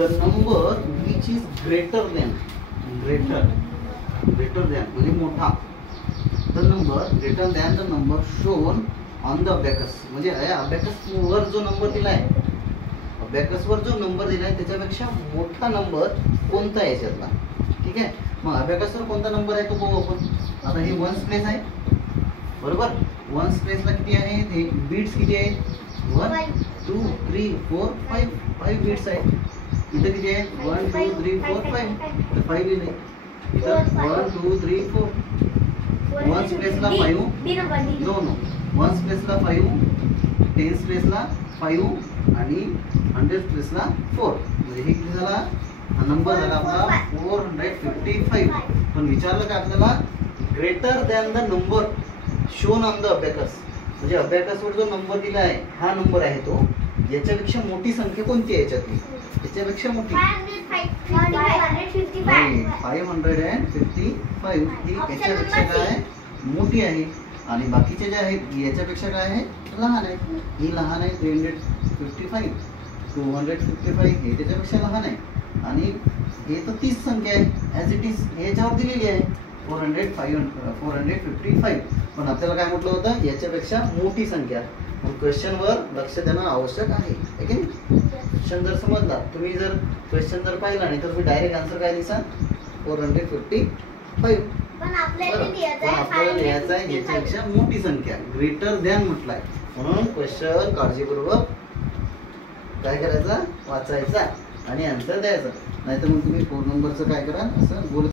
The number which is greater than म्हणजे मोठा. The number greater than the number shown on the abacus. म्हणजे abacus वर जो number दिलाय, अबॅकस वर जो नंबर दिलाय त्याच्यापेक्षा मोठा नंबर कोणता आहे याच्यातला. ठीक आहे. मग अबॅकस वर कोणता नंबर आहे तो बघू आपण. आता ही वन्स प्लेस आहे बरोबर. वन्स प्लेसला किती आहे ते बीट्स किती आहेत. 1 2 3 4 5 5 बीट्स आहेत. इथं किती आहे 1 2 3 4 5. तर 5 येईल इथं 1 2 3 4. वन्स प्लेसला 5 नो वन्स प्लेसला 5, टेन्स प्लेसला 5 आणि 100 प्लेसला 4. म्हणजे हे किती झाला नंबर झाला आपला 455. पण विचारलं का आपल्याला greater than the number shown on the abacus. म्हणजे अबॅकस वर जो नंबर दिला आहे हा नंबर आहे तो. याच्यापेक्षा मोठी संख्या कोणती आहे याच्यातली. याच्यापेक्षा मोठी 555 ही याच्यापेक्षा काय मोठी आहे. आणि बाकीचे जे आहेत याच्यापेक्षा काय आहे लहान आहे. ही लहान आहे 355. 255 हे त्याच्यापेक्षा लहान आहे. आणि हे तर 30 संख्या आहे ॲज इट इज याच्यावर दिलेली आहे 455. पण आपल्याला काय म्हटलं होतं याच्यापेक्षा मोठी संख्या. मग क्वेश्चनवर लक्ष देणं आवश्यक आहे की नाही. क्वेश्चन जर समजला तुम्ही जर क्वेश्चन जर पाहिला नाही तर तुम्ही डायरेक्ट आन्सर काय दिसा 455. पण आपल्याला लिहायचं आहे याच्यापेक्षा मोठी संख्या ग्रेटर दॅन म्हटलाय. म्हणून क्वेश्चन काळजीपूर्वक काय करायचा वाचायचा आणि आन्सर द्यायचा. नाहीतर मग तुम्ही 4 नंबरचं काय करा असं बोल